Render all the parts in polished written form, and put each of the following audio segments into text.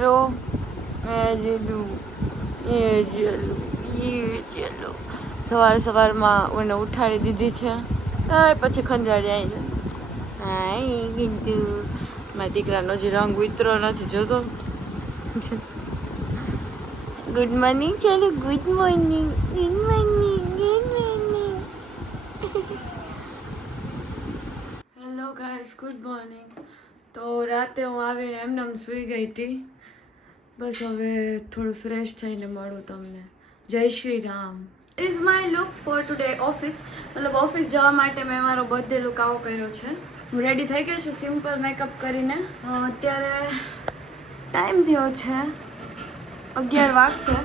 Row ચલો સવારમાં મને ઉઠાડી દીધી છે. પછી ખંજાળી આવીને હાય કીધું મારા દીકરાનો જે રંગ ઉતરો નથી જોતો. ગુડ મોર્નિંગ ચાલો good morning good morning good morning. Hello guys good morning. તો રાતે હું આવીને એમને સૂઈ ગઈ હતી. બસ હવે થોડું ફ્રેશ થઈને મળું તમને. જય Shri Ram. Is my look four today office. મતલબ ઓફિસ જવા માટે મેં મારો બર્થડે લુક આવો કર્યો છે. હું રેડી થઈ ગઈ છું સિમ્પલ મેકઅપ કરીને. અત્યારે ટાઈમ થયો છે 11 વાગશે,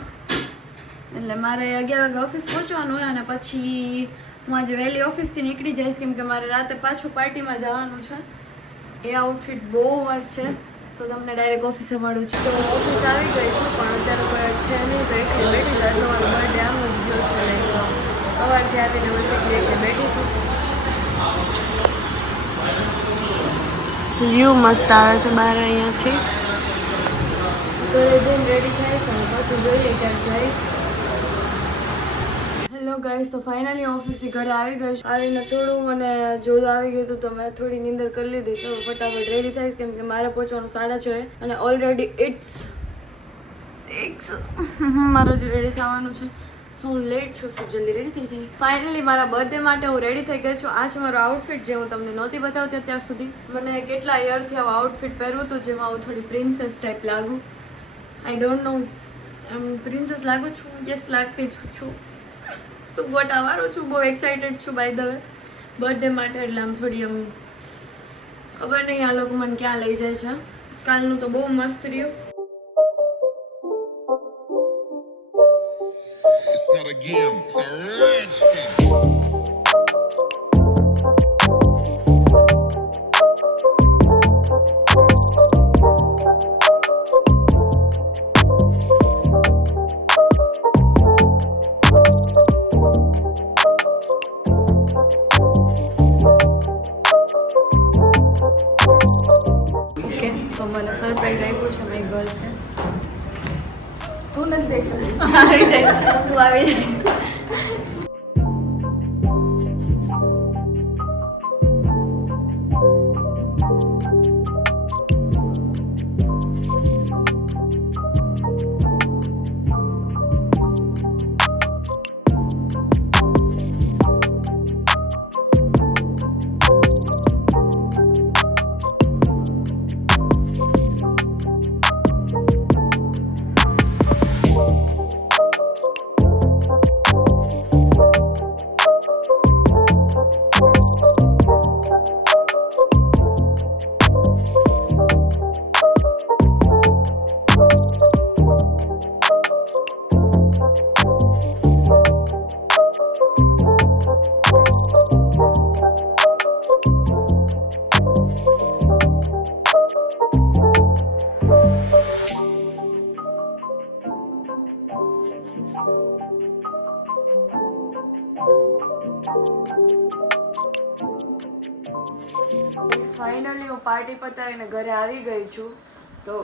એટલે મારે 11 વાગે ઓફિસ પહોંચવાનું હોય અને પછી હું આજે વહેલી ઓફિસથી નીકળી જઈશ કેમ કે મારે રાતે પાછું પાર્ટીમાં જવાનું છે. એ આઉટફિટ બહુ મસ્ત છે. સો તમને ડાયરેક્ટ ઓફિસે મળું છું. તો ઓફિસ આવી ગઈ છું પણ અત્યારે કોઈ છે નહીં તો એકલી બેઠી જાય. તમારો બર્થડે આમ જ ગયો છે. લાઈક સવારથી આવીને બસ એકલી બેઠી છું. વ્યૂ મસ્ત આવે છે બહાર અહીંયાથી. ઘરે જઈને રેડી થઈશ અને પછી જોઈએ ક્યાંક જઈશ. હેલો ગાઈસ, તો ફાઇનલી ઓફિસથી ઘરે આવી ગઈ છું. આવીને થોડું મને જોયું આવી ગયું હતું તો મેં થોડી નીંદર કરી લીધી છે. ફટાફટ રેડી થઈશ કેમ કે મારે પહોંચવાનું 6:30 અને ઓલરેડી ઇટ્સ 6. મારે જ રેડી થવાનું છે. સો હું લેટ છું, તો જલ્દી રેડી થઈ જાય. ફાઇનલી મારા બર્થડે માટે હું રેડી થઈ ગઈ છું. આ છે મારો આઉટફિટ જે હું તમને નહોતી બતાવતી અત્યાર સુધી. મને કેટલા યરથી આવું આઉટફિટ પહેરવું હતું જેમાં હું થોડી પ્રિન્સેસ ટાઈપ લાગું. આઈ ડોન્ટ નો પ્રિન્સેસ લાગુ છું. યસ લાગતી છું. તો ગોટા વાળું છું. બહુ એક્સાઇટેડ છું બાય ધ વે બર્થડે માટે. એટલે આમ થોડી ખબર નહીં આ લોકો મને ક્યાં લઈ જાય છે. કાલનું તો બહુ મસ્ત રહ્યું. It's not a game, it's a rich thing. Okay, so મને સરપ્રાઈઝ આપ્યું છે મારી ગર્લ્સે. તું નથી દેખાતી. આવી જાય તું આવી જાય. ફાઇનલી હું પાર્ટી પતાવીને ઘરે આવી ગઈ છું. તો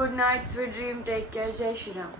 good night, sweet dream, take care, જય શ્રી રામ.